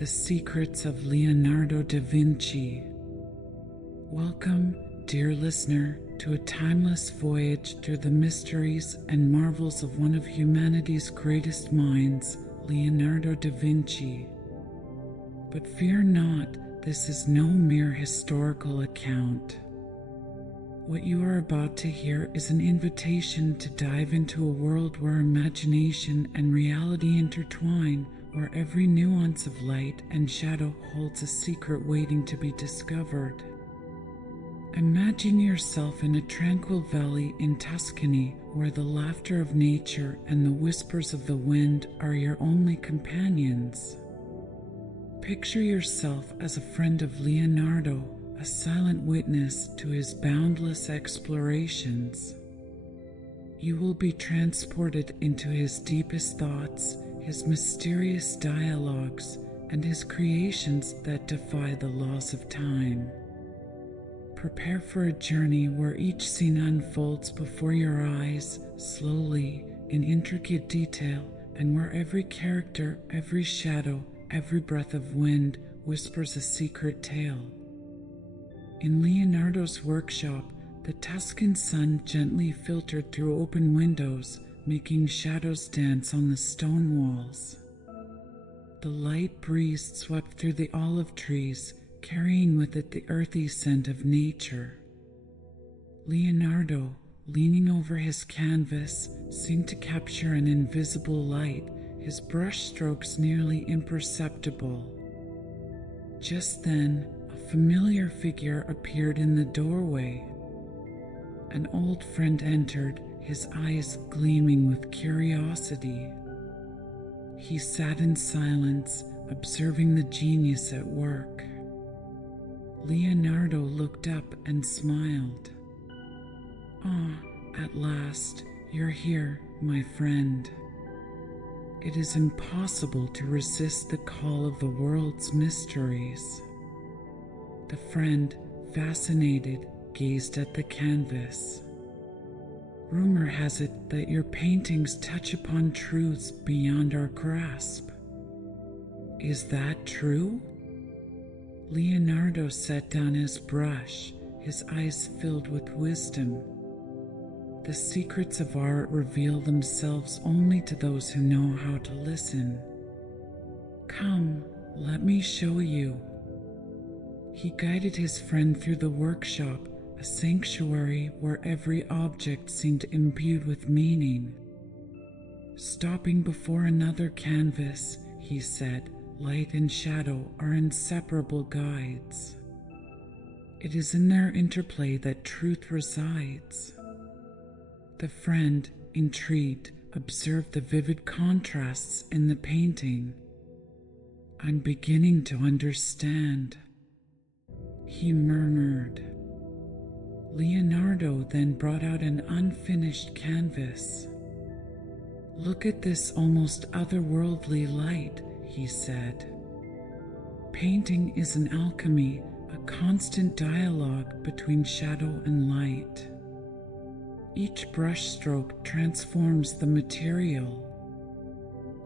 The Secrets of Leonardo da Vinci. Welcome, dear listener, to a timeless voyage through the mysteries and marvels of one of humanity's greatest minds, Leonardo da Vinci. But fear not, this is no mere historical account. What you are about to hear is an invitation to dive into a world where imagination and reality intertwine, where every nuance of light and shadow holds a secret waiting to be discovered. Imagine yourself in a tranquil valley in Tuscany, where the laughter of nature and the whispers of the wind are your only companions. Picture yourself as a friend of Leonardo, a silent witness to his boundless explorations. You will be transported into his deepest thoughts, his mysterious dialogues, and his creations that defy the laws of time. Prepare for a journey where each scene unfolds before your eyes, slowly, in intricate detail, and where every character, every shadow, every breath of wind whispers a secret tale. In Leonardo's workshop, the Tuscan sun gently filtered through open windows, making shadows dance on the stone walls. The light breeze swept through the olive trees, carrying with it the earthy scent of nature. Leonardo, leaning over his canvas, seemed to capture an invisible light, his brushstrokes nearly imperceptible. Just then, a familiar figure appeared in the doorway. An old friend entered, his eyes gleaming with curiosity. He sat in silence, observing the genius at work. Leonardo looked up and smiled. "Ah, at last, you're here, my friend. It is impossible to resist the call of the world's mysteries." The friend, fascinated, gazed at the canvas. "Rumor has it that your paintings touch upon truths beyond our grasp. Is that true?" Leonardo set down his brush, his eyes filled with wisdom. The secrets of art reveal themselves only to those who know how to listen. "Come, let me show you." He guided his friend through the workshop, a sanctuary where every object seemed imbued with meaning. Stopping before another canvas, he said, "Light and shadow are inseparable guides. It is in their interplay that truth resides." The friend, intrigued, observed the vivid contrasts in the painting. "I'm beginning to understand," he murmured. Leonardo then brought out an unfinished canvas. "Look at this almost otherworldly light," he said. "Painting is an alchemy, a constant dialogue between shadow and light. Each brushstroke transforms the material."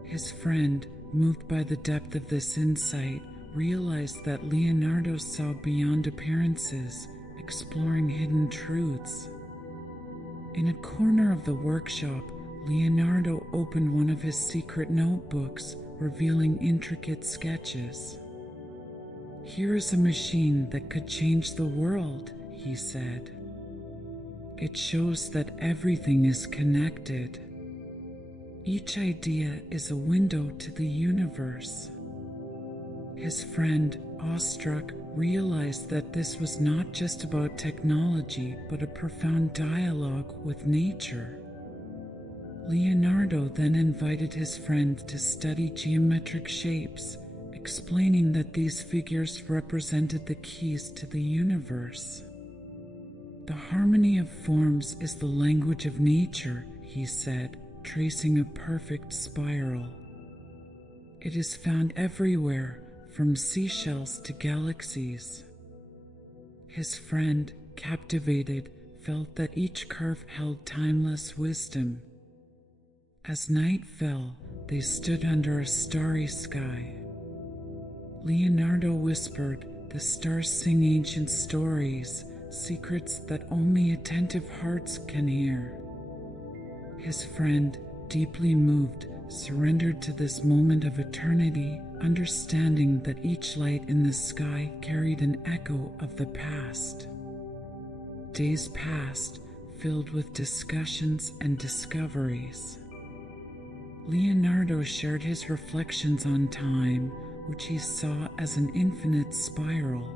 His friend, moved by the depth of this insight, realized that Leonardo saw beyond appearances, exploring hidden truths. In a corner of the workshop, Leonardo opened one of his secret notebooks, revealing intricate sketches. "Here is a machine that could change the world," he said. "It shows that everything is connected. Each idea is a window to the universe." His friend, awestruck, realized that this was not just about technology, but a profound dialogue with nature. Leonardo then invited his friend to study geometric shapes, explaining that these figures represented the keys to the universe. "The harmony of forms is the language of nature," he said, tracing a perfect spiral. "It is found everywhere, from seashells to galaxies." His friend, captivated, felt that each curve held timeless wisdom. As night fell, they stood under a starry sky. Leonardo whispered, "The stars sing ancient stories, secrets that only attentive hearts can hear." His friend, deeply moved, surrendered to this moment of eternity, understanding that each light in the sky carried an echo of the past. Days passed, filled with discussions and discoveries. Leonardo shared his reflections on time, which he saw as an infinite spiral.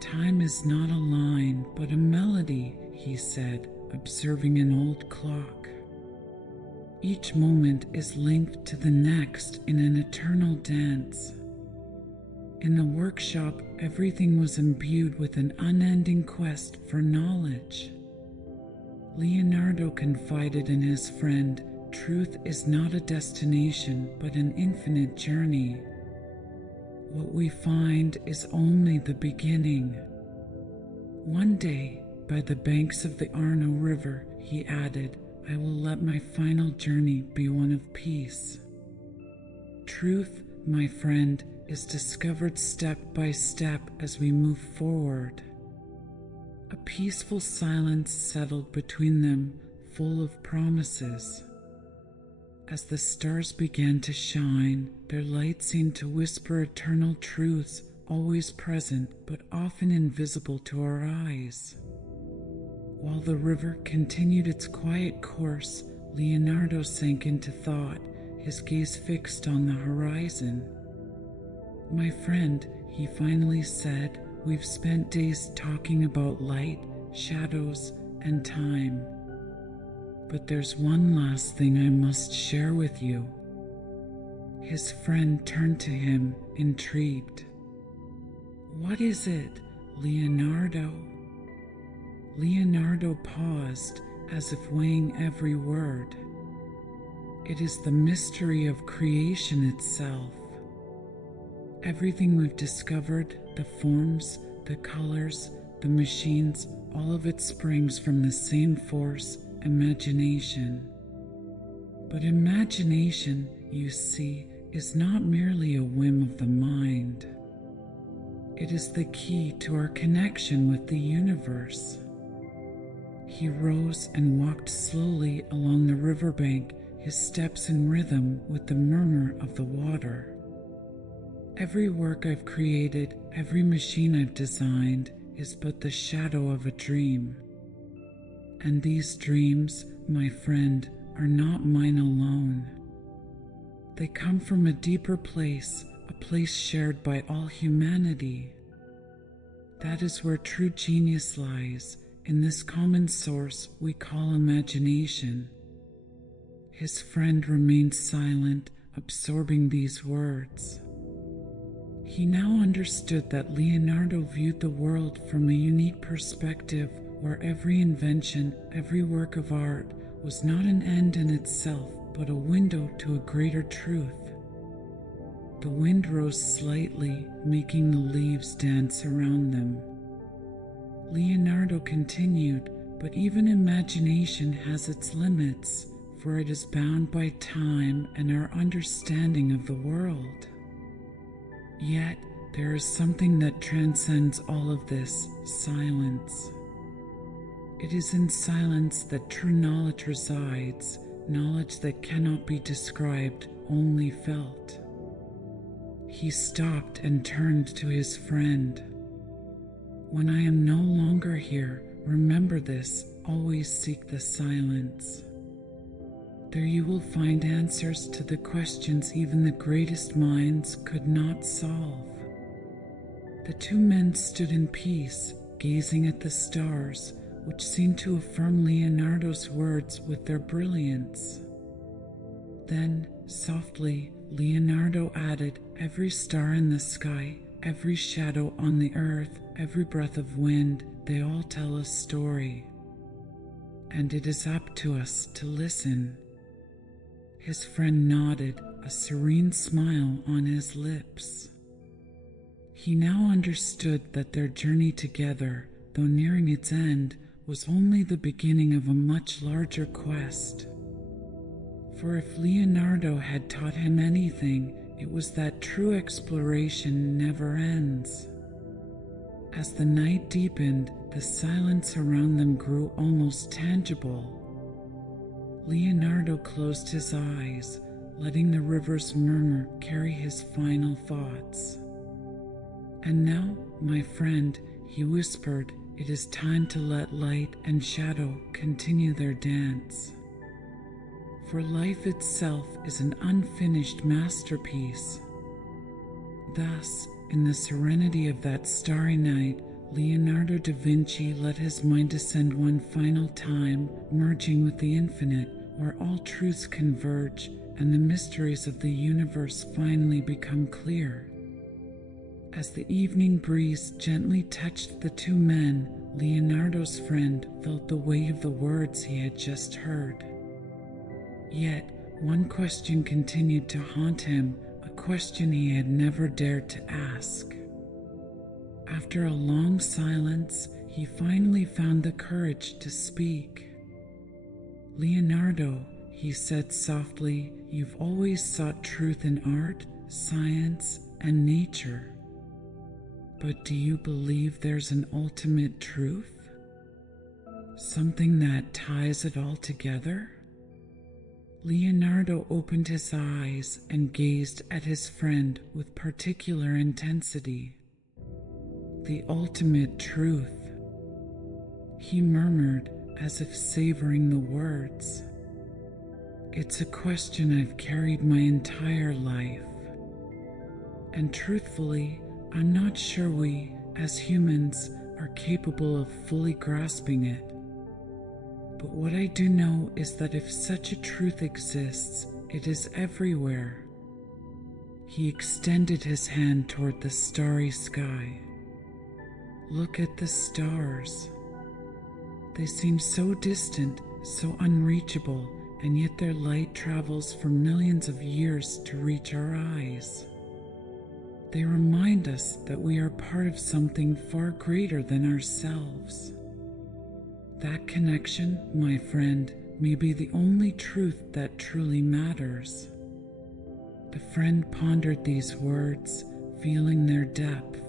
"Time is not a line, but a melody," he said, observing an old clock. "Each moment is linked to the next in an eternal dance." In the workshop, everything was imbued with an unending quest for knowledge. Leonardo confided in his friend, "Truth is not a destination, but an infinite journey. What we find is only the beginning." One day, by the banks of the Arno River, he added, "I will let my final journey be one of peace." Truth, my friend, is discovered step by step as we move forward. A peaceful silence settled between them, full of promises. As the stars began to shine, their light seemed to whisper eternal truths, always present but often invisible to our eyes. While the river continued its quiet course, Leonardo sank into thought, his gaze fixed on the horizon. "My friend," he finally said, "we've spent days talking about light, shadows, and time. But there's one last thing I must share with you." His friend turned to him, intrigued. "What is it, Leonardo?" Leonardo paused, as if weighing every word. "It is the mystery of creation itself. Everything we've discovered, the forms, the colors, the machines, all of it springs from the same force, imagination. But imagination, you see, is not merely a whim of the mind. It is the key to our connection with the universe." He rose and walked slowly along the riverbank, his steps in rhythm with the murmur of the water. "Every work I've created, every machine I've designed, is but the shadow of a dream. And these dreams, my friend, are not mine alone. They come from a deeper place, a place shared by all humanity. That is where true genius lies, in this common source we call imagination." His friend remained silent, absorbing these words. He now understood that Leonardo viewed the world from a unique perspective, where every invention, every work of art, was not an end in itself, but a window to a greater truth. The wind rose slightly, making the leaves dance around them. Leonardo continued, "But even imagination has its limits, for it is bound by time and our understanding of the world. Yet, there is something that transcends all of this: silence. It is in silence that true knowledge resides, knowledge that cannot be described, only felt." He stopped and turned to his friend. "When I am no longer here, remember this, always seek the silence. There you will find answers to the questions even the greatest minds could not solve." The two men stood in peace, gazing at the stars, which seemed to affirm Leonardo's words with their brilliance. Then, softly, Leonardo added, "Every star in the sky, every shadow on the earth, every breath of wind, they all tell a story. And it is up to us to listen." His friend nodded, a serene smile on his lips. He now understood that their journey together, though nearing its end, was only the beginning of a much larger quest. For if Leonardo had taught him anything, it was that true exploration never ends. As the night deepened, the silence around them grew almost tangible. Leonardo closed his eyes, letting the river's murmur carry his final thoughts. "And now, my friend," he whispered, "it is time to let light and shadow continue their dance. For life itself is an unfinished masterpiece." Thus, in the serenity of that starry night, Leonardo da Vinci let his mind descend one final time, merging with the infinite, where all truths converge and the mysteries of the universe finally become clear. As the evening breeze gently touched the two men, Leonardo's friend felt the weight of the words he had just heard. Yet, one question continued to haunt him, a question he had never dared to ask. After a long silence, he finally found the courage to speak. "Leonardo," he said softly, "you've always sought truth in art, science, and nature. But do you believe there's an ultimate truth? Something that ties it all together?" Leonardo opened his eyes and gazed at his friend with particular intensity. "The ultimate truth," he murmured as if savoring the words. "It's a question I've carried my entire life. And truthfully, I'm not sure we, as humans, are capable of fully grasping it. But what I do know is that if such a truth exists, it is everywhere." He extended his hand toward the starry sky. "Look at the stars. They seem so distant, so unreachable, and yet their light travels for millions of years to reach our eyes. They remind us that we are part of something far greater than ourselves. That connection, my friend, may be the only truth that truly matters." The friend pondered these words, feeling their depth.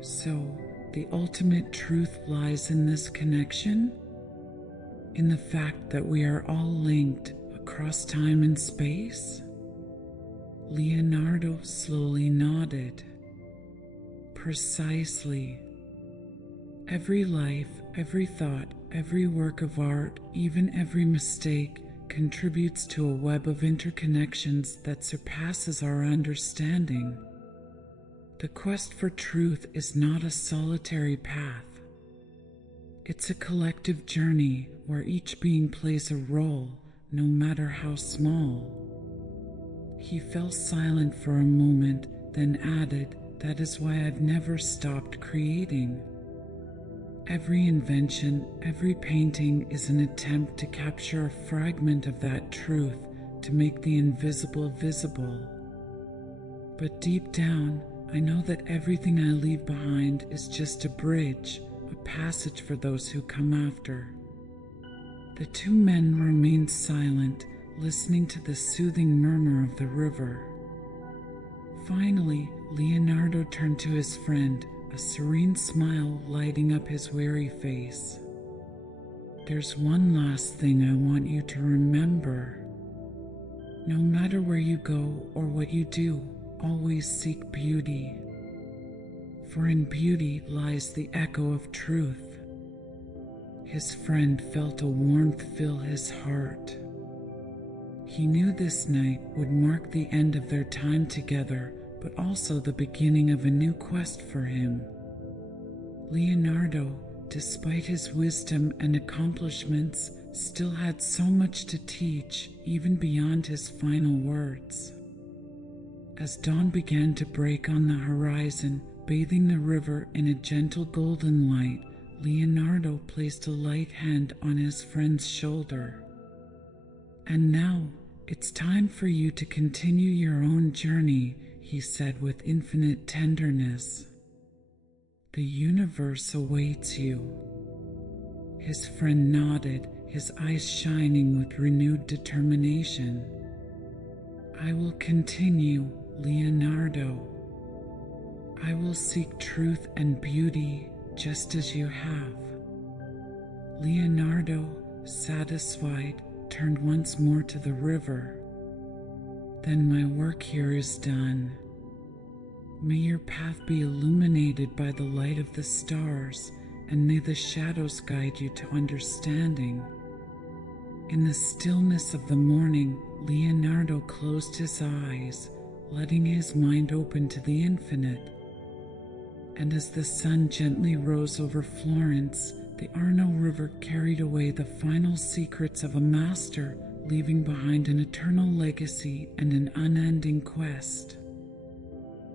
"So, the ultimate truth lies in this connection? In the fact that we are all linked across time and space?" Leonardo slowly nodded. "Precisely. Every life, every thought, every work of art, even every mistake, contributes to a web of interconnections that surpasses our understanding. The quest for truth is not a solitary path. It's a collective journey where each being plays a role, no matter how small." He fell silent for a moment, then added, "That is why I've never stopped creating. Every invention, every painting is an attempt to capture a fragment of that truth, to make the invisible visible. But deep down, I know that everything I leave behind is just a bridge, a passage for those who come after." The two men remained silent, listening to the soothing murmur of the river. Finally, Leonardo turned to his friend, a serene smile lighting up his weary face. "There's one last thing I want you to remember. No matter where you go or what you do, always seek beauty. For in beauty lies the echo of truth." His friend felt a warmth fill his heart. He knew this night would mark the end of their time together, but also the beginning of a new quest for him. Leonardo, despite his wisdom and accomplishments, still had so much to teach, even beyond his final words. As dawn began to break on the horizon, bathing the river in a gentle golden light, Leonardo placed a light hand on his friend's shoulder. "And now, it's time for you to continue your own journey," he said with infinite tenderness. "The universe awaits you." His friend nodded, his eyes shining with renewed determination. I will continue, Leonardo. I will seek truth and beauty just as you have. Leonardo, satisfied, turned once more to the river. Then my work here is done. May your path be illuminated by the light of the stars, and may the shadows guide you to understanding. In the stillness of the morning, Leonardo closed his eyes, letting his mind open to the infinite. And as the sun gently rose over Florence, the Arno River carried away the final secrets of a master, leaving behind an eternal legacy and an unending quest.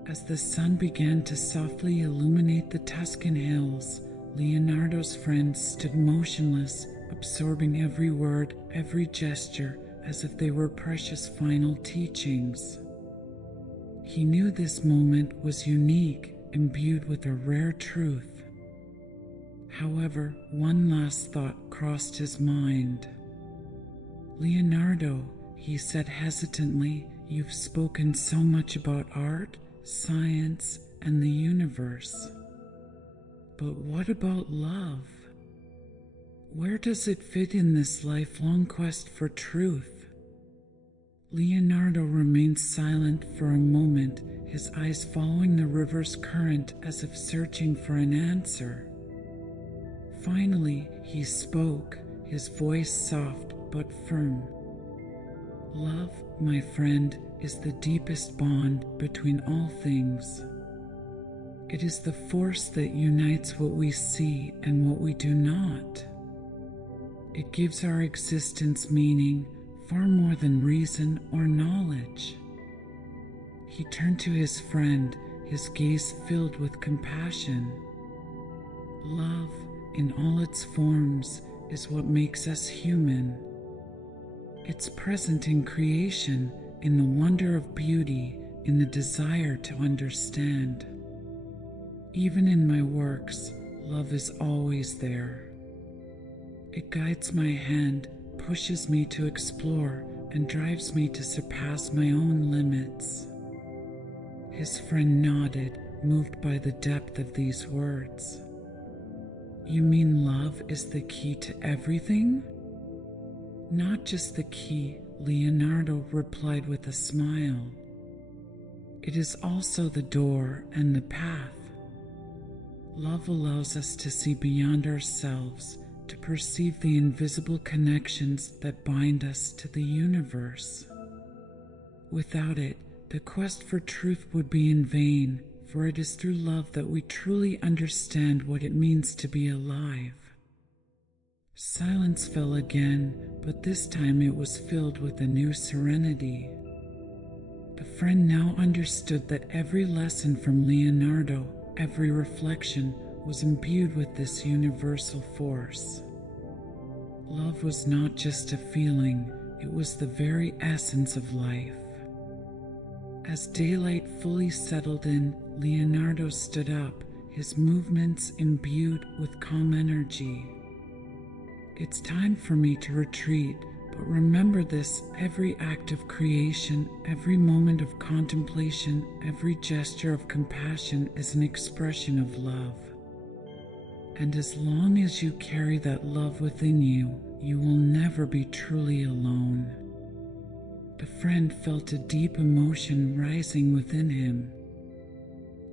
As the sun began to softly illuminate the Tuscan hills, Leonardo's friends stood motionless, absorbing every word, every gesture, as if they were precious final teachings. He knew this moment was unique, imbued with a rare truth. However, one last thought crossed his mind. "Leonardo," he said hesitantly, "you've spoken so much about art, science, and the universe. But what about love? Where does it fit in this lifelong quest for truth?" Leonardo remained silent for a moment, his eyes following the river's current as if searching for an answer. Finally, he spoke, his voice soft but firm. "Love, my friend, is the deepest bond between all things. It is the force that unites what we see and what we do not. It gives our existence meaning, far more than reason or knowledge." He turned to his friend, his gaze filled with compassion. "Love, in all its forms, is what makes us human. It's present in creation, in the wonder of beauty, in the desire to understand. Even in my works, love is always there. It guides my hand, pushes me to explore, and drives me to surpass my own limits." His friend nodded, moved by the depth of these words. "You mean love is the key to everything?" "Not just the key," Leonardo replied with a smile. "It is also the door and the path. Love allows us to see beyond ourselves, to perceive the invisible connections that bind us to the universe. Without it, the quest for truth would be in vain, for it is through love that we truly understand what it means to be alive." Silence fell again, but this time it was filled with a new serenity. The friend now understood that every lesson from Leonardo, every reflection, was imbued with this universal force. Love was not just a feeling, it was the very essence of life. As daylight fully settled in, Leonardo stood up, his movements imbued with calm energy. "It's time for me to retreat, but remember this: every act of creation, every moment of contemplation, every gesture of compassion is an expression of love. And as long as you carry that love within you, you will never be truly alone." The friend felt a deep emotion rising within him.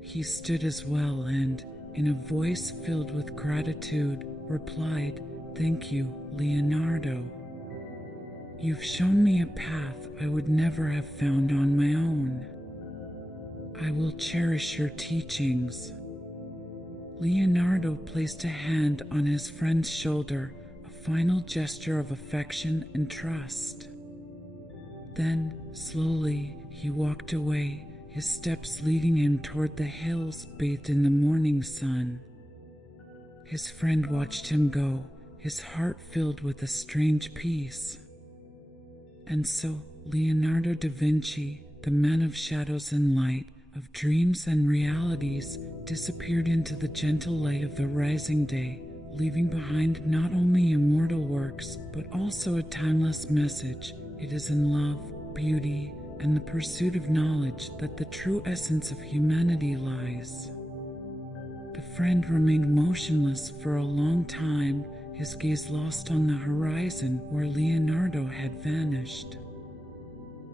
He stood as well and, in a voice filled with gratitude, replied, "Thank you, Leonardo. You've shown me a path I would never have found on my own. I will cherish your teachings." Leonardo placed a hand on his friend's shoulder, a final gesture of affection and trust. Then, slowly, he walked away, his steps leading him toward the hills bathed in the morning sun. His friend watched him go, his heart filled with a strange peace. And so, Leonardo da Vinci, the man of shadows and light, of dreams and realities, disappeared into the gentle light of the rising day, leaving behind not only immortal works, but also a timeless message. It is in love, beauty, and the pursuit of knowledge that the true essence of humanity lies. The friend remained motionless for a long time, his gaze lost on the horizon where Leonardo had vanished.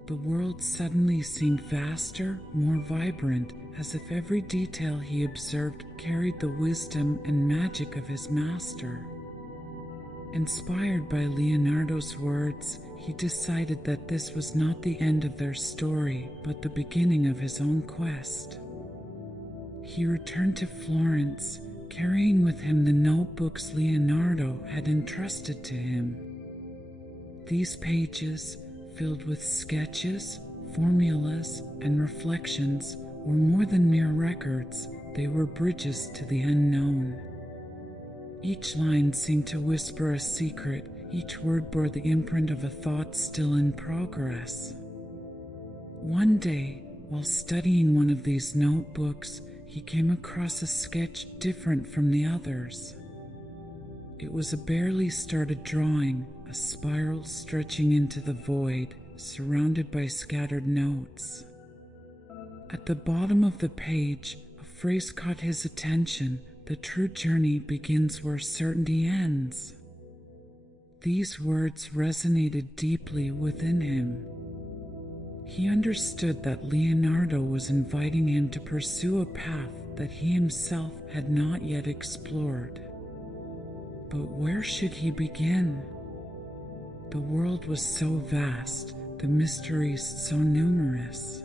The world suddenly seemed vaster, more vibrant, as if every detail he observed carried the wisdom and magic of his master. Inspired by Leonardo's words, he decided that this was not the end of their story, but the beginning of his own quest. He returned to Florence, carrying with him the notebooks Leonardo had entrusted to him. These pages, filled with sketches, formulas, and reflections, were more than mere records, they were bridges to the unknown. Each line seemed to whisper a secret, each word bore the imprint of a thought still in progress. One day, while studying one of these notebooks, he came across a sketch different from the others. It was a barely started drawing, a spiral stretching into the void, surrounded by scattered notes. At the bottom of the page, a phrase caught his attention: "The true journey begins where certainty ends." These words resonated deeply within him. He understood that Leonardo was inviting him to pursue a path that he himself had not yet explored. But where should he begin? The world was so vast, the mysteries so numerous.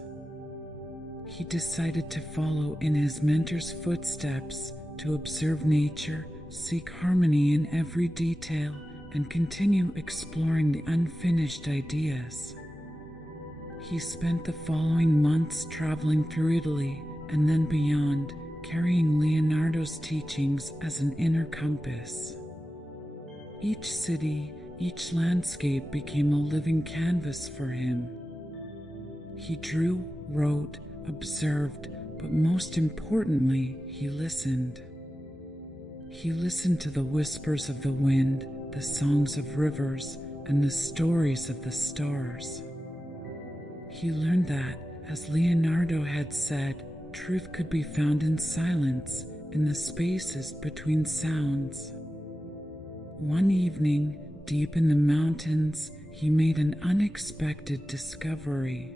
He decided to follow in his mentor's footsteps, to observe nature, seek harmony in every detail, and continue exploring the unfinished ideas. He spent the following months traveling through Italy and then beyond, carrying Leonardo's teachings as an inner compass. Each city, each landscape became a living canvas for him. He drew, wrote, observed, but most importantly, he listened. He listened to the whispers of the wind, the songs of rivers, and the stories of the stars. He learned that, as Leonardo had said, truth could be found in silence, in the spaces between sounds. One evening, deep in the mountains, he made an unexpected discovery.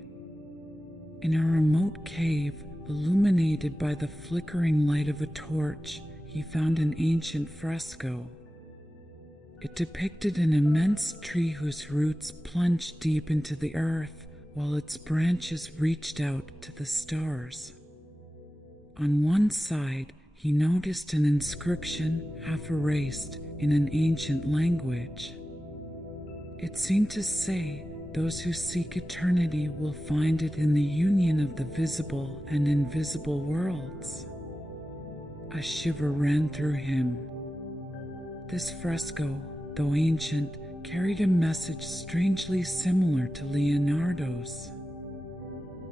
In a remote cave, illuminated by the flickering light of a torch, he found an ancient fresco. It depicted an immense tree whose roots plunged deep into the earth, while its branches reached out to the stars. On one side, he noticed an inscription, half erased, in an ancient language. It seemed to say, "Those who seek eternity will find it in the union of the visible and invisible worlds." A shiver ran through him. This fresco, though ancient, carried a message strangely similar to Leonardo's.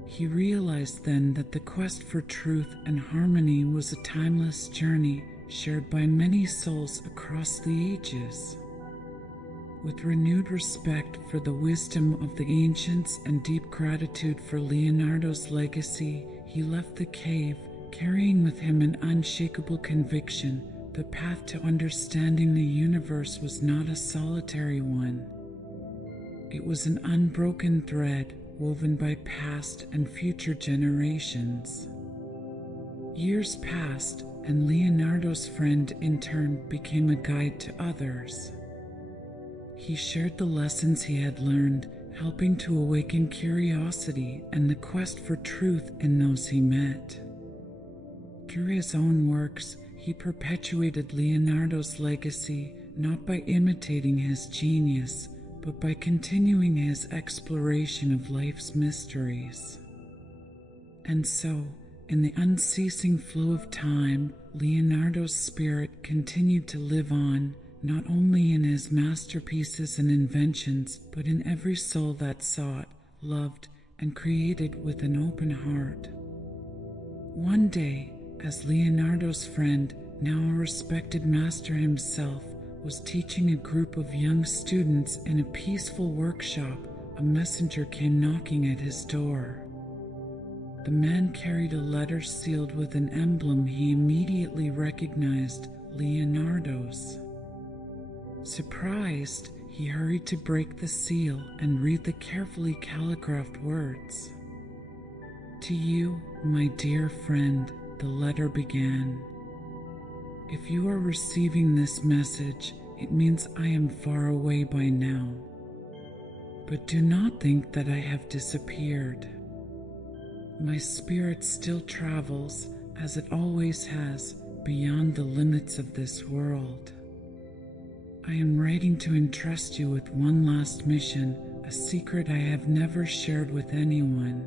He realized then that the quest for truth and harmony was a timeless journey shared by many souls across the ages. With renewed respect for the wisdom of the ancients and deep gratitude for Leonardo's legacy, he left the cave, carrying with him an unshakable conviction: the path to understanding the universe was not a solitary one. It was an unbroken thread woven by past and future generations. Years passed, and Leonardo's friend in turn became a guide to others. He shared the lessons he had learned, helping to awaken curiosity and the quest for truth in those he met. Through his own works, he perpetuated Leonardo's legacy, not by imitating his genius, but by continuing his exploration of life's mysteries. And so, in the unceasing flow of time, Leonardo's spirit continued to live on, not only in his masterpieces and inventions, but in every soul that sought, loved, and created with an open heart. One day, as Leonardo's friend, now a respected master himself, was teaching a group of young students in a peaceful workshop, a messenger came knocking at his door. The man carried a letter sealed with an emblem he immediately recognized, Leonardo's. Surprised, he hurried to break the seal and read the carefully calligraphed words. "To you, my dear friend," the letter began. "If you are receiving this message, it means I am far away by now. But do not think that I have disappeared. My spirit still travels, as it always has, beyond the limits of this world. I am writing to entrust you with one last mission, a secret I have never shared with anyone."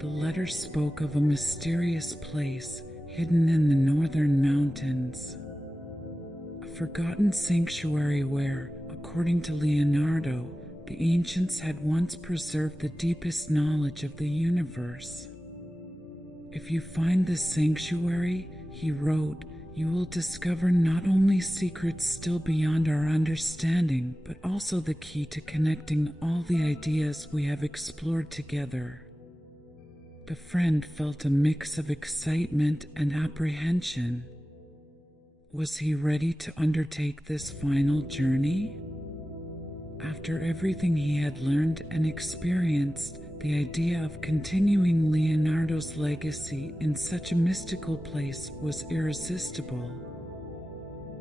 The letter spoke of a mysterious place hidden in the northern mountains, a forgotten sanctuary where, according to Leonardo, the ancients had once preserved the deepest knowledge of the universe. "If you find this sanctuary," he wrote, "you will discover not only secrets still beyond our understanding, but also the key to connecting all the ideas we have explored together." The friend felt a mix of excitement and apprehension. Was he ready to undertake this final journey? After everything he had learned and experienced, the idea of continuing Leonardo's legacy in such a mystical place was irresistible.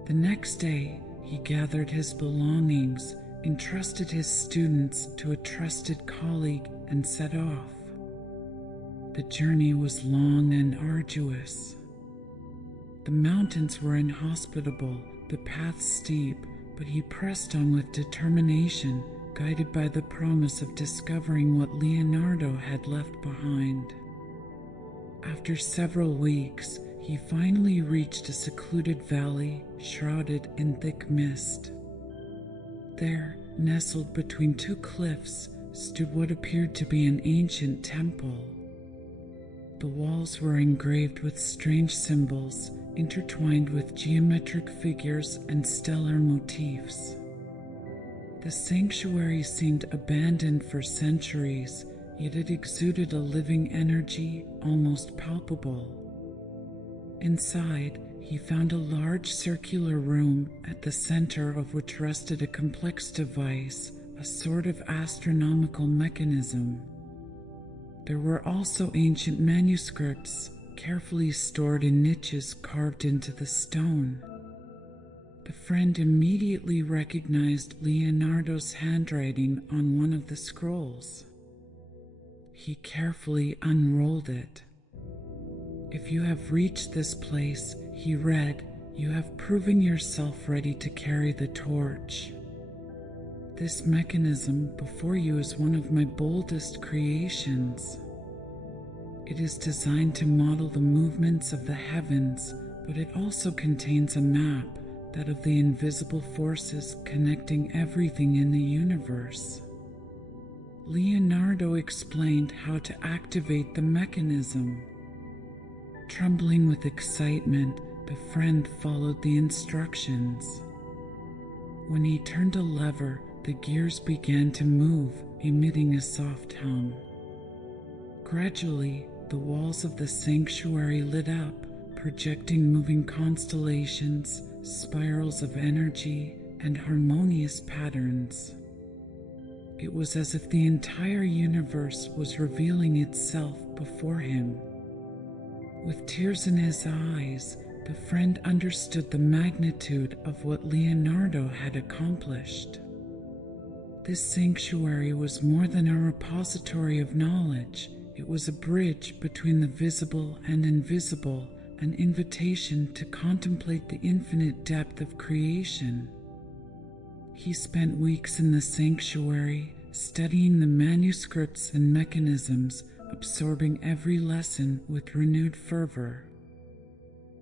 The next day, he gathered his belongings, entrusted his students to a trusted colleague, and set off. The journey was long and arduous. The mountains were inhospitable, the path steep, but he pressed on with determination, guided by the promise of discovering what Leonardo had left behind. After several weeks, he finally reached a secluded valley shrouded in thick mist. There, nestled between two cliffs, stood what appeared to be an ancient temple. The walls were engraved with strange symbols, intertwined with geometric figures and stellar motifs. The sanctuary seemed abandoned for centuries, yet it exuded a living energy, almost palpable. Inside, he found a large circular room, at the center of which rested a complex device, a sort of astronomical mechanism. There were also ancient manuscripts, carefully stored in niches carved into the stone. The friend immediately recognized Leonardo's handwriting on one of the scrolls. He carefully unrolled it. "If you have reached this place," he read, "you have proven yourself ready to carry the torch. This mechanism before you is one of my boldest creations. It is designed to model the movements of the heavens, but it also contains a map, that of the invisible forces connecting everything in the universe." Leonardo explained how to activate the mechanism. Trembling with excitement, the friend followed the instructions. When he turned a lever, the gears began to move, emitting a soft hum. Gradually, the walls of the sanctuary lit up, projecting moving constellations, spirals of energy, and harmonious patterns. It was as if the entire universe was revealing itself before him. With tears in his eyes, the friend understood the magnitude of what Leonardo had accomplished. This sanctuary was more than a repository of knowledge. It was a bridge between the visible and invisible, an invitation to contemplate the infinite depth of creation. He spent weeks in the sanctuary, studying the manuscripts and mechanisms, absorbing every lesson with renewed fervor.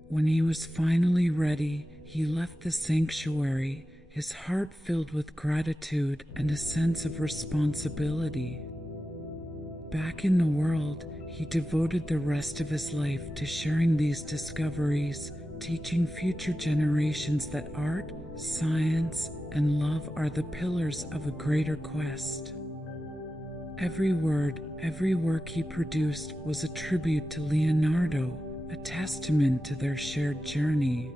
When he was finally ready, he left the sanctuary, his heart filled with gratitude and a sense of responsibility. Back in the world, he devoted the rest of his life to sharing these discoveries, teaching future generations that art, science, and love are the pillars of a greater quest. Every word, every work he produced was a tribute to Leonardo, a testament to their shared journey.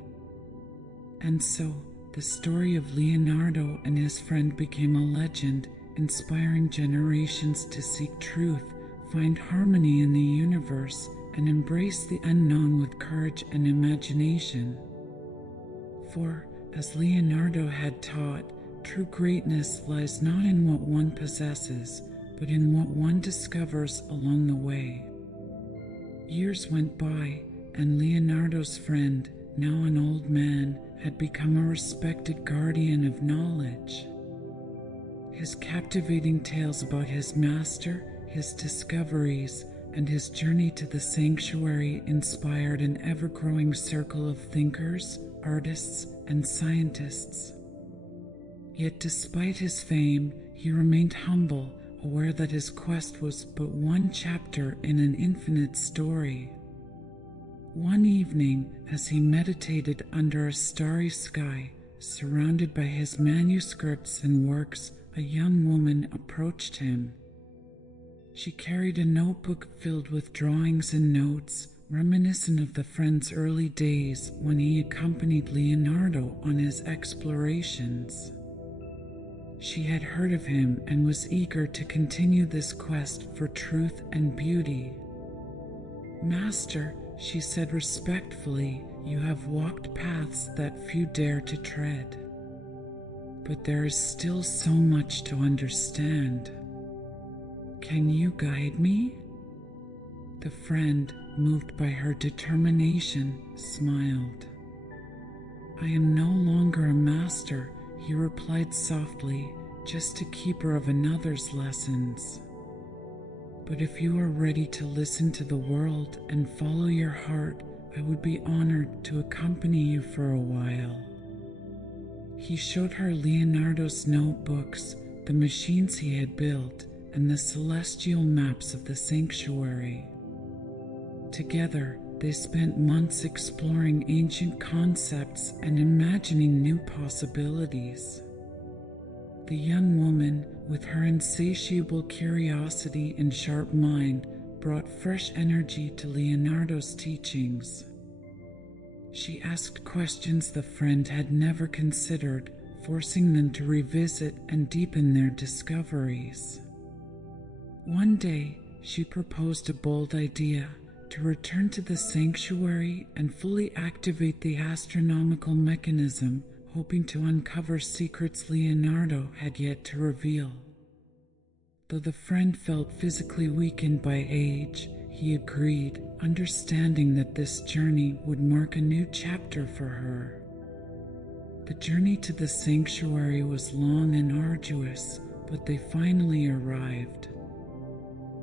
And so, the story of Leonardo and his friend became a legend, inspiring generations to seek truth, find harmony in the universe, and embrace the unknown with courage and imagination. For, as Leonardo had taught, true greatness lies not in what one possesses, but in what one discovers along the way. Years went by, and Leonardo's friend, now an old man, had become a respected guardian of knowledge. His captivating tales about his master, his discoveries, and his journey to the sanctuary inspired an ever-growing circle of thinkers, artists, and scientists. Yet despite his fame, he remained humble, aware that his quest was but one chapter in an infinite story. One evening, as he meditated under a starry sky, surrounded by his manuscripts and works, a young woman approached him. She carried a notebook filled with drawings and notes, reminiscent of the friend's early days when he accompanied Leonardo on his explorations. She had heard of him and was eager to continue this quest for truth and beauty. "Master," she said respectfully, "you have walked paths that few dare to tread. But there is still so much to understand. Can you guide me?" The friend, moved by her determination, smiled. "I am no longer a master," he replied softly, "just a keeper of another's lessons. But if you are ready to listen to the world and follow your heart, I would be honored to accompany you for a while." He showed her Leonardo's notebooks, the machines he had built, and the celestial maps of the sanctuary. Together, they spent months exploring ancient concepts and imagining new possibilities. The young woman, with her insatiable curiosity and sharp mind, brought fresh energy to Leonardo's teachings. She asked questions the friend had never considered, forcing them to revisit and deepen their discoveries. One day, she proposed a bold idea: to return to the sanctuary and fully activate the astronomical mechanism, hoping to uncover secrets Leonardo had yet to reveal. Though the friend felt physically weakened by age, he agreed, understanding that this journey would mark a new chapter for her. The journey to the sanctuary was long and arduous, but they finally arrived.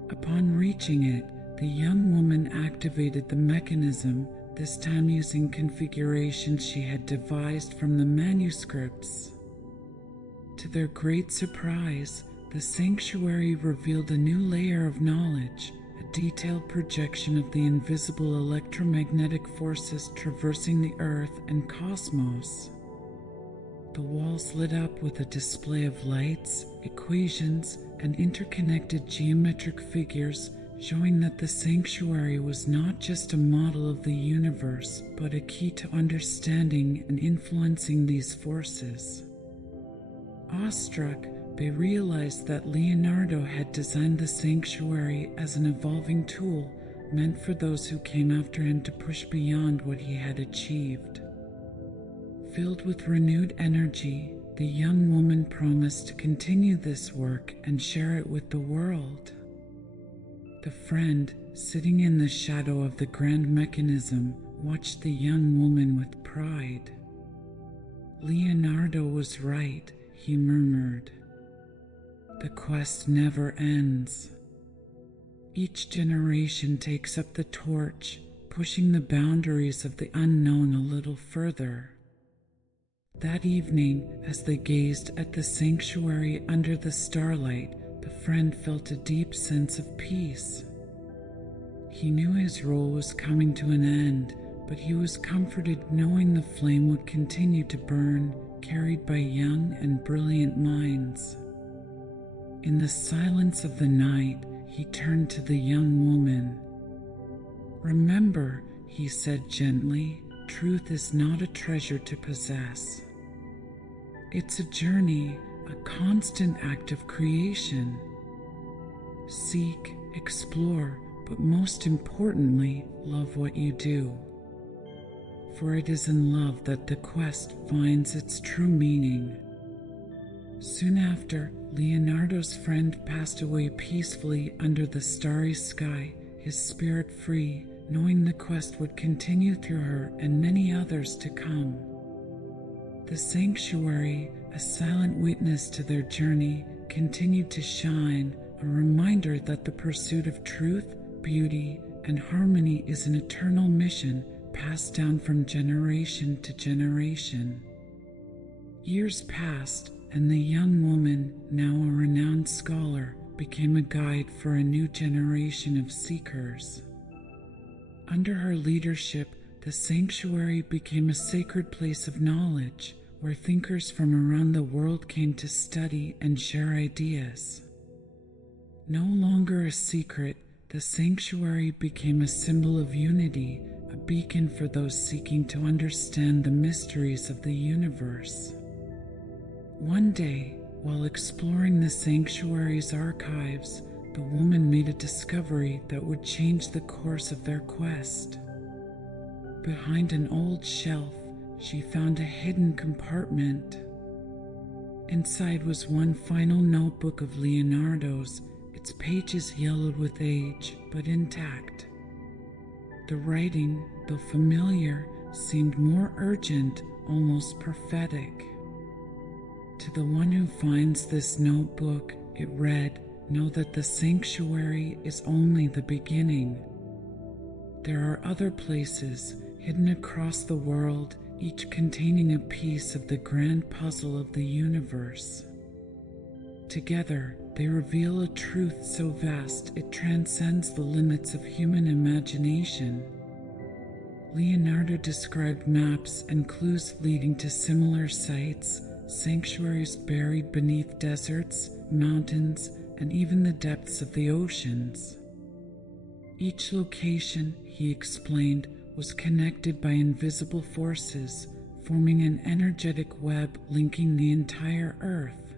Upon reaching it, the young woman activated the mechanism, this time using configurations she had devised from the manuscripts. To their great surprise, the sanctuary revealed a new layer of knowledge, a detailed projection of the invisible electromagnetic forces traversing the Earth and cosmos. The walls lit up with a display of lights, equations, and interconnected geometric figures, showing that the sanctuary was not just a model of the universe, but a key to understanding and influencing these forces. Awestruck, they realized that Leonardo had designed the sanctuary as an evolving tool meant for those who came after him to push beyond what he had achieved. Filled with renewed energy, the young woman promised to continue this work and share it with the world. The friend, sitting in the shadow of the grand mechanism, watched the young woman with pride. "Leonardo was right," he murmured. "The quest never ends. Each generation takes up the torch, pushing the boundaries of the unknown a little further." That evening, as they gazed at the sanctuary under the starlight, the friend felt a deep sense of peace. He knew his role was coming to an end, but he was comforted knowing the flame would continue to burn, carried by young and brilliant minds. In the silence of the night, he turned to the young woman. "Remember," he said gently, "truth is not a treasure to possess. It's a journey, a constant act of creation. Seek, explore, but most importantly, love what you do. For it is in love that the quest finds its true meaning." Soon after, Leonardo's friend passed away peacefully under the starry sky, his spirit free, knowing the quest would continue through her and many others to come. The sanctuary, a silent witness to their journey, continued to shine, a reminder that the pursuit of truth, beauty, and harmony is an eternal mission passed down from generation to generation. Years passed, and the young woman, now a renowned scholar, became a guide for a new generation of seekers. Under her leadership, the sanctuary became a sacred place of knowledge, where thinkers from around the world came to study and share ideas. No longer a secret, the sanctuary became a symbol of unity, a beacon for those seeking to understand the mysteries of the universe. One day, while exploring the sanctuary's archives, the woman made a discovery that would change the course of their quest. Behind an old shelf, she found a hidden compartment. Inside was one final notebook of Leonardo's, its pages yellowed with age, but intact. The writing, though familiar, seemed more urgent, almost prophetic. To the one who finds this notebook, it read, "Know that the sanctuary is only the beginning. There are other places, hidden across the world, each containing a piece of the grand puzzle of the universe. Together, they reveal a truth so vast it transcends the limits of human imagination." Leonardo described maps and clues leading to similar sites, sanctuaries buried beneath deserts, mountains, and even the depths of the oceans. Each location, he explained, was connected by invisible forces, forming an energetic web linking the entire Earth.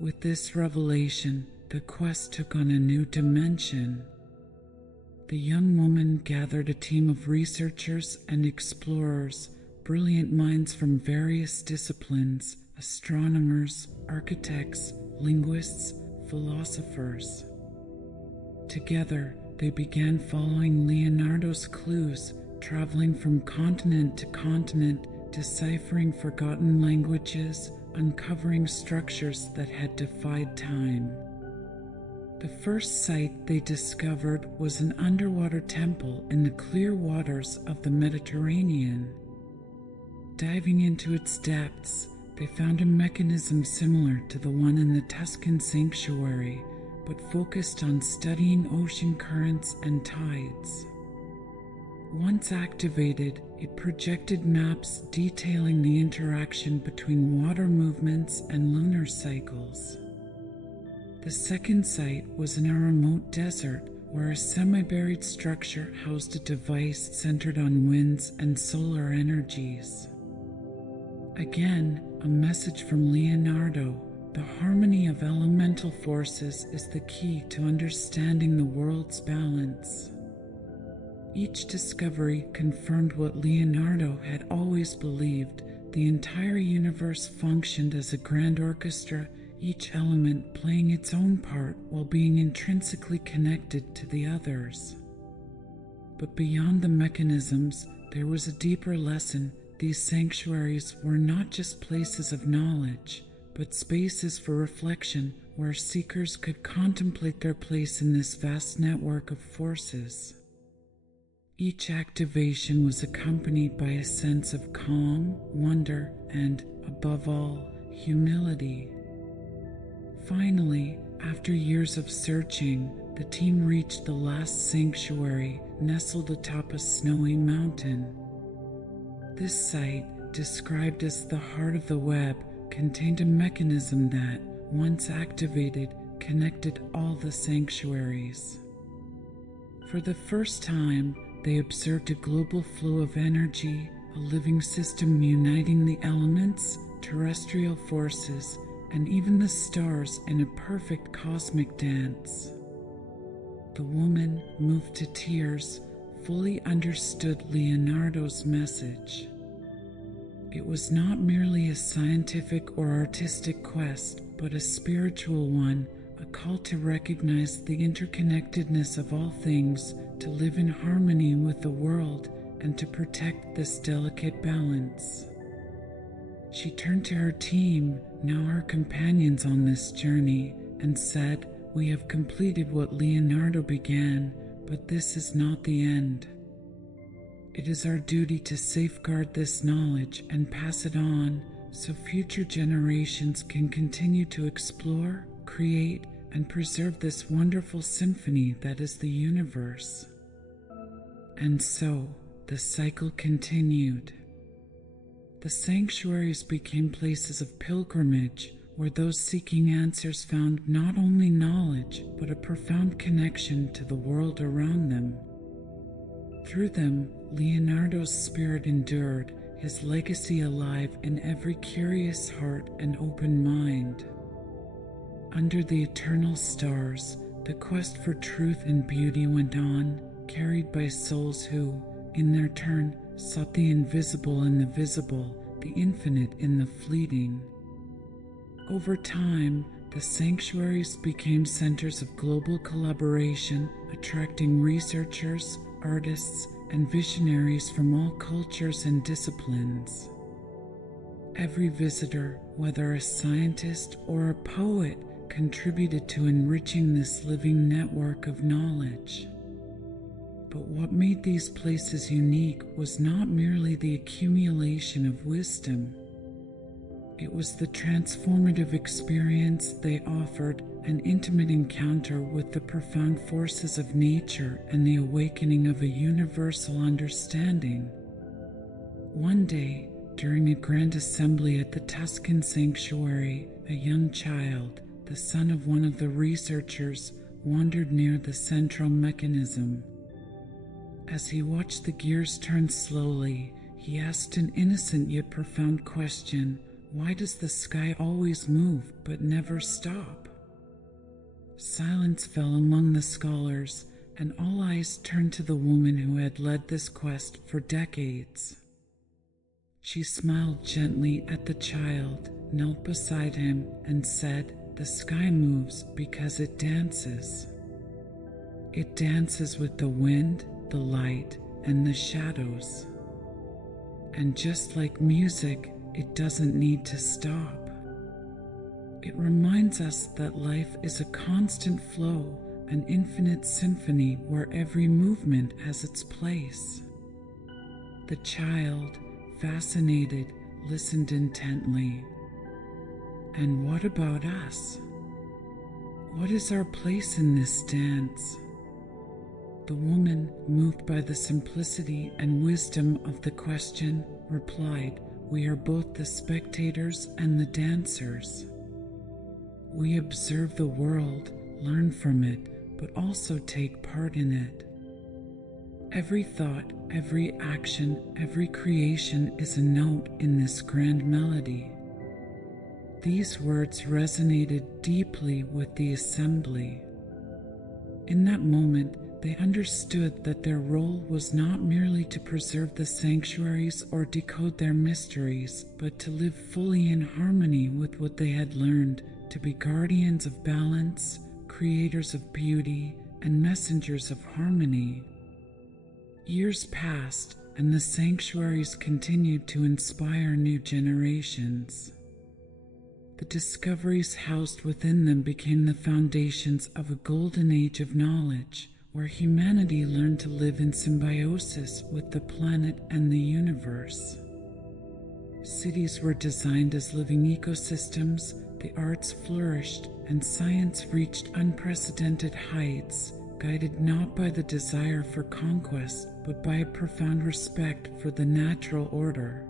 With this revelation, the quest took on a new dimension. The young woman gathered a team of researchers and explorers, brilliant minds from various disciplines, astronomers, architects, linguists, philosophers. Together, they began following Leonardo's clues, traveling from continent to continent, deciphering forgotten languages, uncovering structures that had defied time. The first site they discovered was an underwater temple in the clear waters of the Mediterranean. Diving into its depths, they found a mechanism similar to the one in the Tuscan sanctuary, but focused on studying ocean currents and tides. Once activated, it projected maps detailing the interaction between water movements and lunar cycles. The second site was in a remote desert where a semi-buried structure housed a device centered on winds and solar energies. Again, a message from Leonardo: the harmony of elemental forces is the key to understanding the world's balance. Each discovery confirmed what Leonardo had always believed: the entire universe functioned as a grand orchestra, each element playing its own part while being intrinsically connected to the others. But beyond the mechanisms, there was a deeper lesson. These sanctuaries were not just places of knowledge, but spaces for reflection where seekers could contemplate their place in this vast network of forces. Each activation was accompanied by a sense of calm, wonder, and, above all, humility. Finally, after years of searching, the team reached the last sanctuary, nestled atop a snowy mountain. This site, described as the heart of the web, contained a mechanism that, once activated, connected all the sanctuaries. For the first time, they observed a global flow of energy, a living system uniting the elements, terrestrial forces, and even the stars in a perfect cosmic dance. The woman, moved to tears, fully understood Leonardo's message. It was not merely a scientific or artistic quest, but a spiritual one, a call to recognize the interconnectedness of all things, to live in harmony with the world, and to protect this delicate balance. She turned to her team, now her companions on this journey, and said, "We have completed what Leonardo began, but this is not the end. It is our duty to safeguard this knowledge and pass it on so future generations can continue to explore, create, and preserve this wonderful symphony that is the universe." And so, the cycle continued. The sanctuaries became places of pilgrimage, where those seeking answers found not only knowledge, but a profound connection to the world around them. Through them, Leonardo's spirit endured, his legacy alive in every curious heart and open mind. Under the eternal stars, the quest for truth and beauty went on, carried by souls who, in their turn, sought the invisible in the visible, the infinite in the fleeting. Over time, the sanctuaries became centers of global collaboration, attracting researchers, artists, and visionaries from all cultures and disciplines. Every visitor, whether a scientist or a poet, contributed to enriching this living network of knowledge. But what made these places unique was not merely the accumulation of wisdom. It was the transformative experience they offered, an intimate encounter with the profound forces of nature and the awakening of a universal understanding. One day, during a grand assembly at the Tuscan sanctuary, a young child, the son of one of the researchers, wandered near the central mechanism. As he watched the gears turn slowly, he asked an innocent yet profound question: why does the sky always move but never stop? Silence fell among the scholars, and all eyes turned to the woman who had led this quest for decades. She smiled gently at the child, knelt beside him, and said, "The sky moves because it dances. It dances with the wind, the light, and the shadows. And just like music, it doesn't need to stop." It reminds us that life is a constant flow, an infinite symphony where every movement has its place. The child, fascinated, listened intently. "And what about us? What is our place in this dance?" The woman, moved by the simplicity and wisdom of the question, replied, "We are both the spectators and the dancers. We observe the world, learn from it, but also take part in it. Every thought, every action, every creation is a note in this grand melody." These words resonated deeply with the assembly. In that moment, they understood that their role was not merely to preserve the sanctuaries or decode their mysteries, but to live fully in harmony with what they had learned, to be guardians of balance, creators of beauty, and messengers of harmony. Years passed, and the sanctuaries continued to inspire new generations. The discoveries housed within them became the foundations of a golden age of knowledge, where humanity learned to live in symbiosis with the planet and the universe. Cities were designed as living ecosystems, the arts flourished, and science reached unprecedented heights, guided not by the desire for conquest, but by a profound respect for the natural order.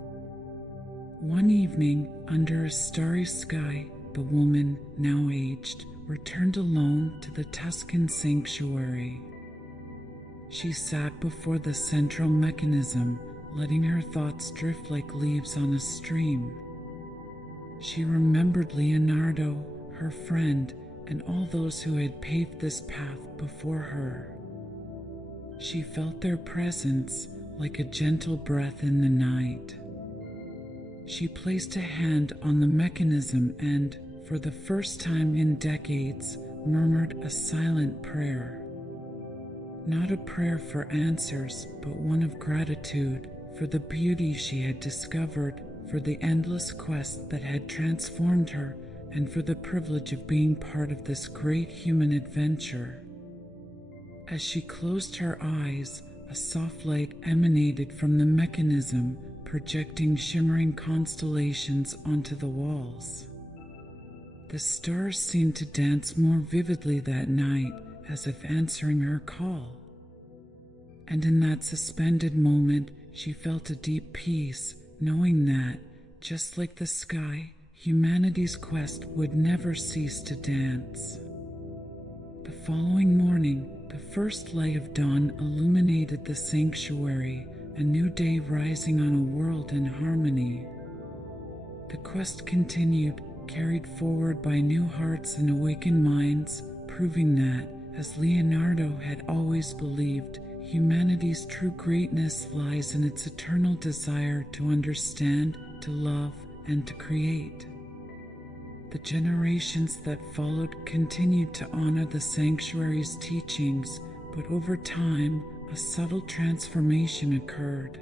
One evening, under a starry sky, the woman, now aged, returned alone to the Tuscan sanctuary. She sat before the central mechanism, letting her thoughts drift like leaves on a stream. She remembered Leonardo, her friend, and all those who had paved this path before her. She felt their presence like a gentle breath in the night. She placed a hand on the mechanism and, for the first time in decades, murmured a silent prayer. Not a prayer for answers, but one of gratitude for the beauty she had discovered, for the endless quest that had transformed her, and for the privilege of being part of this great human adventure. As she closed her eyes, a soft light emanated from the mechanism, projecting shimmering constellations onto the walls. The stars seemed to dance more vividly that night, as if answering her call. And in that suspended moment, she felt a deep peace, knowing that, just like the sky, humanity's quest would never cease to dance. The following morning, the first light of dawn illuminated the sanctuary, a new day rising on a world in harmony. The quest continued, carried forward by new hearts and awakened minds, proving that, as Leonardo had always believed, humanity's true greatness lies in its eternal desire to understand, to love, and to create. The generations that followed continued to honor the sanctuary's teachings, but over time, a subtle transformation occurred.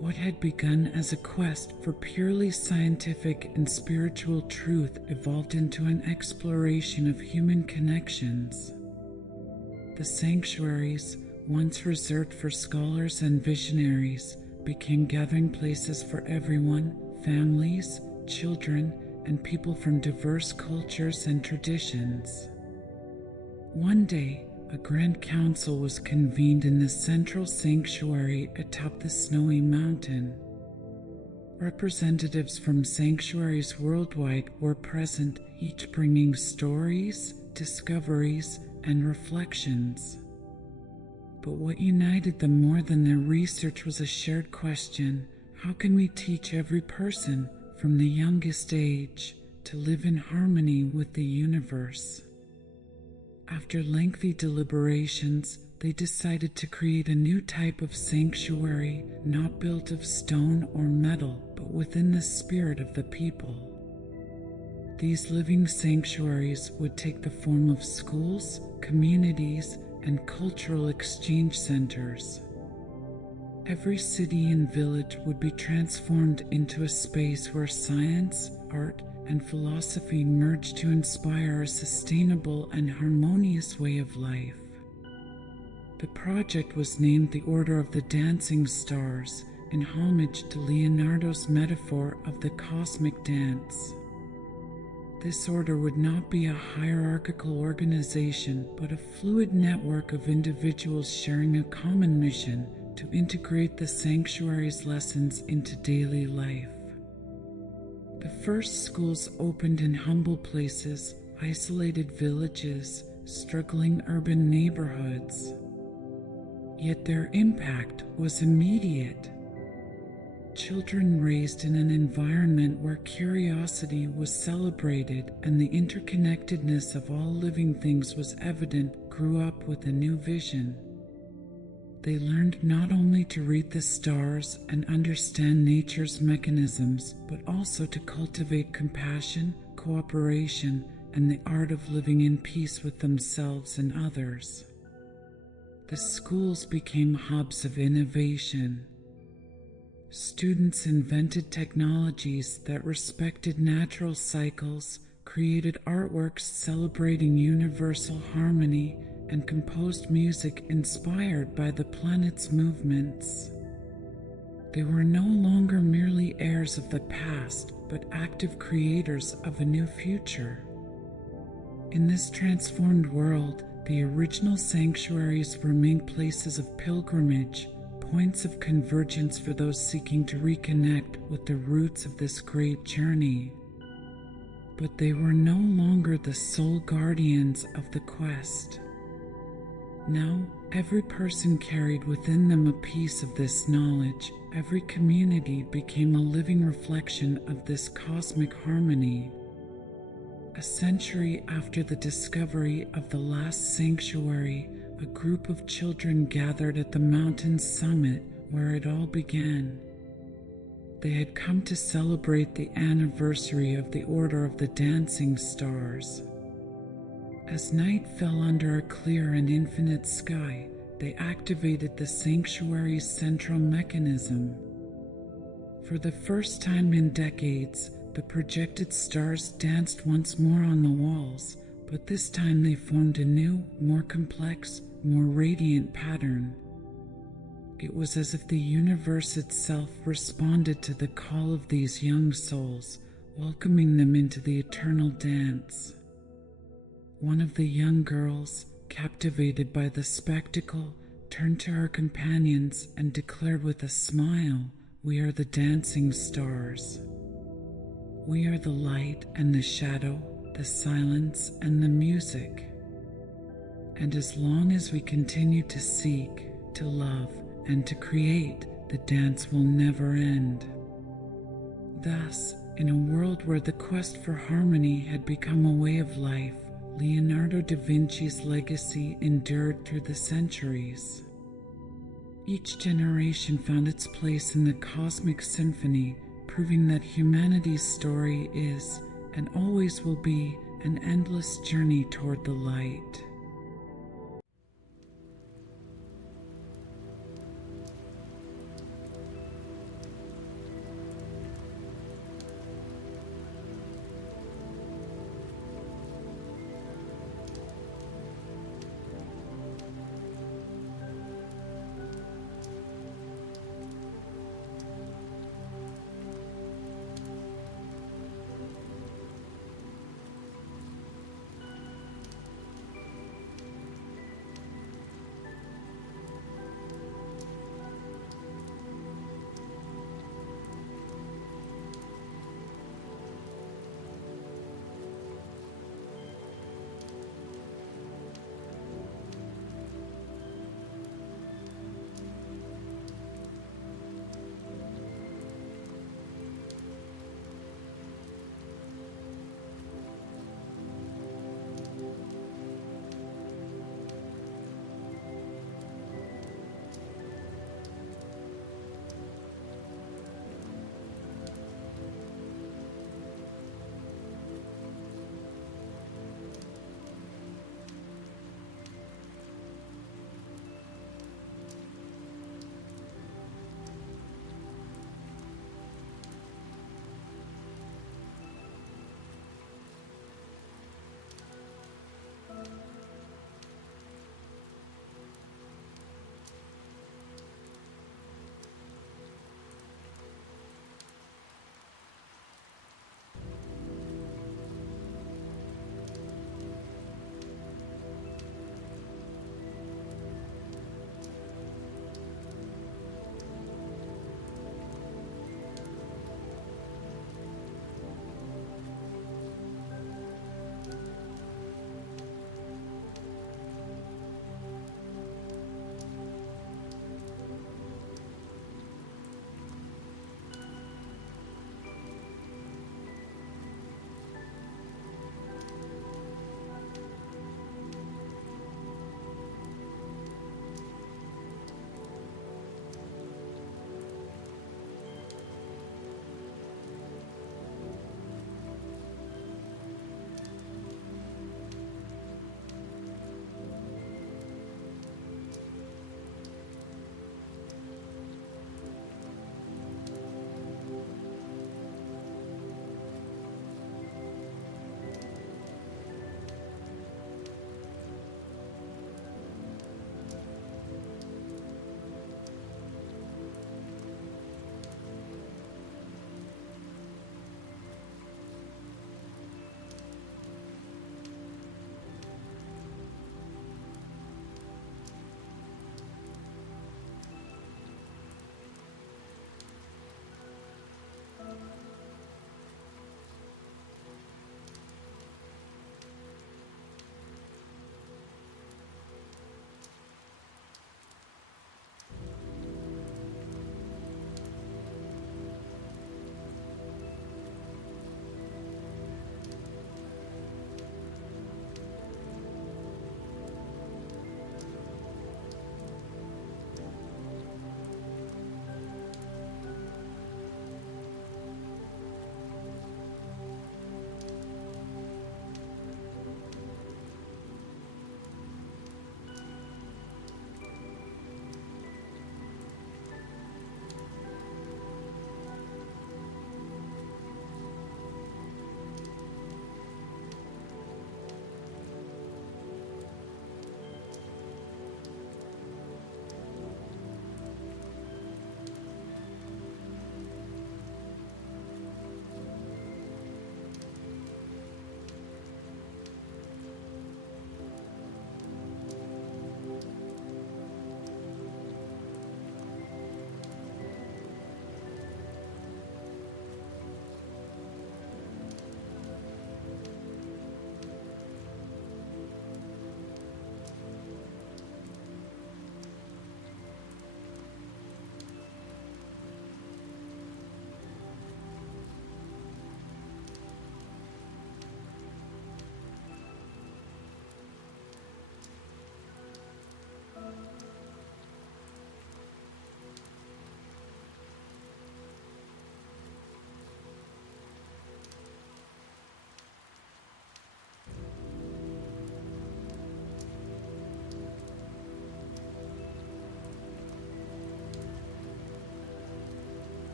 What had begun as a quest for purely scientific and spiritual truth evolved into an exploration of human connections. The sanctuaries, once reserved for scholars and visionaries, became gathering places for everyone, families, children, and people from diverse cultures and traditions. One day, a grand council was convened in the central sanctuary atop the snowy mountain. Representatives from sanctuaries worldwide were present, each bringing stories, discoveries, and reflections. But what united them more than their research was a shared question: how can we teach every person, from the youngest age, to live in harmony with the universe? After lengthy deliberations, they decided to create a new type of sanctuary, not built of stone or metal, but within the spirit of the people. These living sanctuaries would take the form of schools, communities, and cultural exchange centers. Every city and village would be transformed into a space where science, art, and philosophy merged to inspire a sustainable and harmonious way of life. The project was named the Order of the Dancing Stars, in homage to Leonardo's metaphor of the cosmic dance. This order would not be a hierarchical organization, but a fluid network of individuals sharing a common mission to integrate the sanctuary's lessons into daily life. The first schools opened in humble places, isolated villages, struggling urban neighborhoods. Yet their impact was immediate. Children raised in an environment where curiosity was celebrated and the interconnectedness of all living things was evident grew up with a new vision. They learned not only to read the stars and understand nature's mechanisms, but also to cultivate compassion, cooperation, and the art of living in peace with themselves and others. The schools became hubs of innovation. Students invented technologies that respected natural cycles, created artworks celebrating universal harmony, and composed music inspired by the planet's movements. They were no longer merely heirs of the past, but active creators of a new future. In this transformed world, the original sanctuaries remained places of pilgrimage, points of convergence for those seeking to reconnect with the roots of this great journey. But they were no longer the sole guardians of the quest. Now, every person carried within them a piece of this knowledge. Every community became a living reflection of this cosmic harmony. A century after the discovery of the last sanctuary, a group of children gathered at the mountain's summit where it all began. They had come to celebrate the anniversary of the Order of the Dancing Stars. As night fell under a clear and infinite sky, they activated the sanctuary's central mechanism. For the first time in decades, the projected stars danced once more on the walls, but this time they formed a new, more complex, more radiant pattern. It was as if the universe itself responded to the call of these young souls, welcoming them into the eternal dance. One of the young girls, captivated by the spectacle, turned to her companions and declared with a smile, "We are the dancing stars. We are the light and the shadow, the silence and the music. And as long as we continue to seek, to love, and to create, the dance will never end." Thus, in a world where the quest for harmony had become a way of life, Leonardo da Vinci's legacy endured through the centuries. Each generation found its place in the cosmic symphony, proving that humanity's story is, and always will be, an endless journey toward the light.